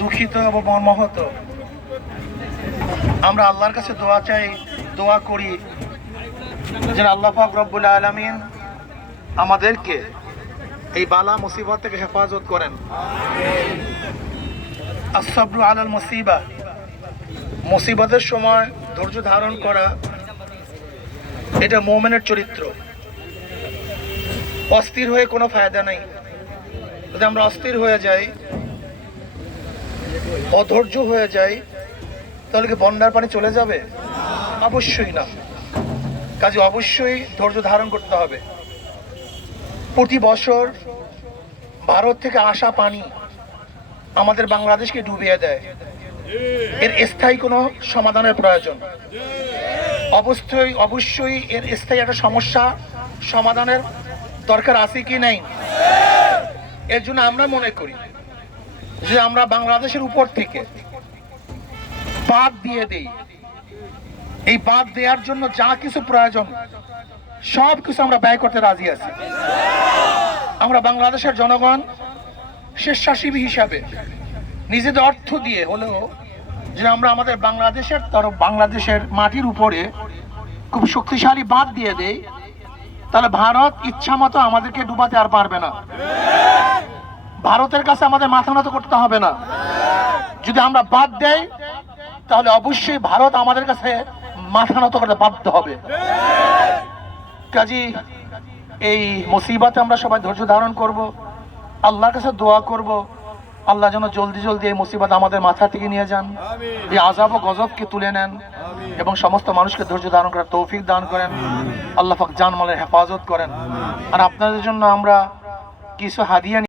দুঃখিত এবং মর্মাহত। আমরা আল্লাহর কাছে দোয়া চাই, দোয়া করি। যে আল্লাহ রব্বুল আলমিন আমাদেরকে এই বালা মুসিবত থেকে হেফাজত করেন। আসাবরু আলাল মুসিবা। মুসিবতের সময় ধৈর্য ধারণ করা, এটা মোমেনের চরিত্র। অস্থির হয়ে কোনো ফায়দা নেই। যদি আমরা অস্থির হয়ে যাই অধৈর্য হয়ে যাই, তাহলে কি বন্যার পানি চলে যাবে? অবশ্যই না। কাজে অবশ্যই ধৈর্য ধারণ করতে হবে। প্রতি বছর ভারত থেকে আসা পানি আমাদের বাংলাদেশকে ডুবিয়ে দেয়। এর স্থায়ী কোনো সমাধানের প্রয়োজন। অবশ্যই অবশ্যই এর স্থায়ী একটা সমস্যা সমাধানের দরকার আছে কি নেই? এর জন্য আমরা মনে করি। যে আমরা বাংলাদেশের উপর থেকে বাদ দিয়ে দেই। এই বাদ দেওয়ার জন্য যা কিছু প্রয়োজন, সব কিছু আমরা ব্যয় করতে রাজি আছি। আমরা বাংলাদেশের জনগণ স্বেচ্ছাসেবী হিসাবে নিজেদের অর্থ দিয়ে হলেও যে আমরা আমাদের বাংলাদেশের তরফ, বাংলাদেশের মাটির উপরে খুব শক্তিশালী বাদ দিয়ে দেই, তাহলে ভারত ইচ্ছা মতো আমাদেরকে ডুবাতে আর পারবে না। ভারতের কাছে আমাদের মাথা নত করতে হবে না। যদি আমরা বাদ দেই তাহলে অবশ্যই ভারত আমাদের কাছে মাথা নত করতে বাধ্য হবে। কাজী এই মুসিবতে আমরা সবাই ধৈর্য ধারণ করব আল্লাহর কাছে দোয়া করব আল্লাহ যেন জলদি জলদি এই মুসিবত আমাদের মাথা থেকে নিয়ে যান এই আজাব ও গজবকে তুলে নেন এবং সমস্ত মানুষকে ধৈর্য ধারণ করার তৌফিক দান করেন। আল্লাহ পাক জানমালের হেফাজত করেন। আর আপনাদের জন্য আমরা কিছু হাদিয়া